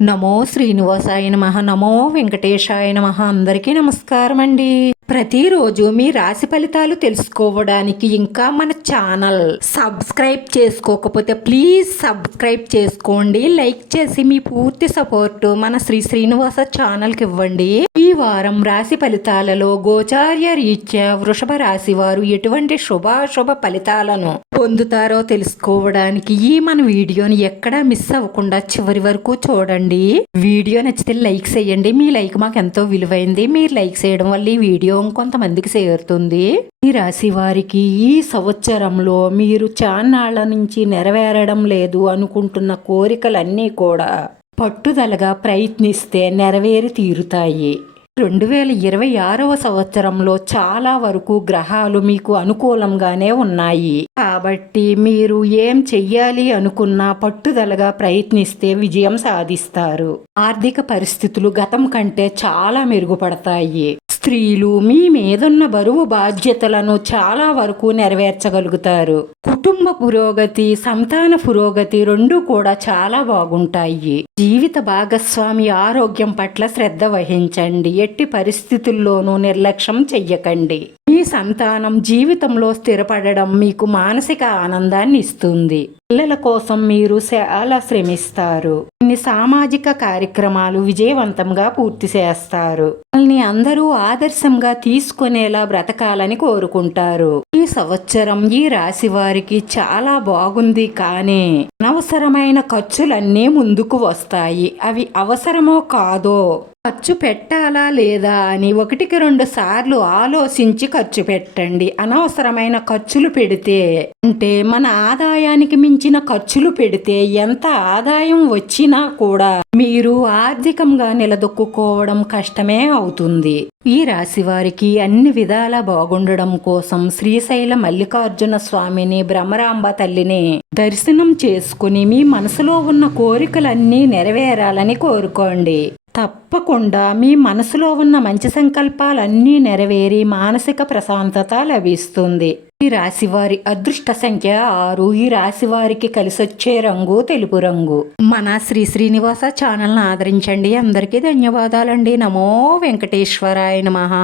నమో శ్రీనివాసాయ నమః. నమో వెంకటేశాయ నమః. అందరికీ నమస్కారం అండి. ప్రతిరోజు మీ రాశి ఫలితాలు తెలుసుకోవడానికి ఇంకా మన ఛానల్ సబ్స్క్రైబ్ చేసుకోకపోతే ప్లీజ్ సబ్స్క్రైబ్ చేసుకోండి. లైక్ చేసి మీ పూర్తి సపోర్ట్ మన శ్రీనివాస ఛానల్కి ఇవ్వండి. ఈ వారం రాశి ఫలితాలలో గోచార్య రీత్యా వృషభ రాశి వారు ఎటువంటి శుభాశుభ ఫలితాలను పొందుతారో తెలుసుకోవడానికి ఈ మన వీడియోని ఎక్కడా మిస్ అవ్వకుండా చివరి వరకు చూడండి. వీడియో నచ్చితే లైక్ చేయండి. మీ లైక్ మాకు ఎంతో విలువైంది. మీరు లైక్ చేయడం వల్ల ఈ వీడియో కొంతమందికి చేరుతుంది. ఈ రాశి వారికి ఈ సంవత్సరంలో మీరు చాన్నాళ్ల నుంచి నెరవేరడం లేదు అనుకుంటున్న కోరికలన్నీ కూడా పట్టుదలగా ప్రయత్నిస్తే నెరవేరి తీరుతాయి. 2026వ సంవత్సరంలో చాలా వరకు గ్రహాలు మీకు అనుకూలంగానే ఉన్నాయి. కాబట్టి మీరు ఏం చెయ్యాలి అనుకున్నా పట్టుదలగా ప్రయత్నిస్తే విజయం సాధిస్తారు. ఆర్థిక పరిస్థితులు గతం కంటే చాలా మెరుగుపడతాయి. స్త్రీలు మీ మీదున్న బరువు బాధ్యతలను చాలా వరకు నెరవేర్చగలుగుతారు. కుటుంబ పురోగతి, సంతాన పురోగతి రెండూ కూడా చాలా బాగుంటాయి. జీవిత భాగస్వామి ఆరోగ్యం పట్ల శ్రద్ధ వహించండి. ఎట్టి పరిస్థితుల్లోనూ నిర్లక్ష్యం చెయ్యకండి. మీ సంతానం జీవితంలో స్థిరపడడం మీకు మానసిక ఆనందాన్ని ఇస్తుంది. పిల్లల కోసం మీరు చాలా శ్రమిస్తారు. కొన్ని సామాజిక కార్యక్రమాలు విజయవంతంగా పూర్తి చేస్తారు. మిమ్మల్ని అందరూ ఆదర్శంగా తీసుకునేలా బ్రతకాలని కోరుకుంటారు. ఈ సంవత్సరం ఈ రాశి వారికి చాలా బాగుంది. కానీ అనవసరమైన ఖర్చులన్నీ ముందుకు వస్తాయి. అవి అవసరమో కాదో ఖర్చు పెట్టాలా లేదా అని 1-2 సార్లు ఆలోచించి ఖర్చు పెట్టండి. అనవసరమైన ఖర్చులు పెడితే అంటే మన ఆదాయానికి మించిన ఖర్చులు పెడితే ఎంత ఆదాయం వచ్చినా కూడా మీరు ఆర్థికంగా నిలదొక్కుకోవడం కష్టమే అవుతుంది. ఈ రాశి వారికి అన్ని విధాలా బాగుండడం కోసం శ్రీశైల మల్లికార్జున స్వామిని, భ్రమరాంబ తల్లిని దర్శనం చేసుకుని మీ మనసులో ఉన్న కోరికలన్నీ నెరవేరాలని కోరుకోండి. తప్పకుండా మీ మనసులో ఉన్న మంచి సంకల్పాలన్నీ నెరవేరి మానసిక ప్రశాంతత లభిస్తుంది. ఈ రాశివారి అదృష్ట సంఖ్య 6. ఈ రాశివారికి కలిసొచ్చే రంగు తెలుపు రంగు. మన శ్రీనివాస ఛానల్ని ఆదరించండి. అందరికీ ధన్యవాదాలండి. నమో వెంకటేశ్వరాయ నమః.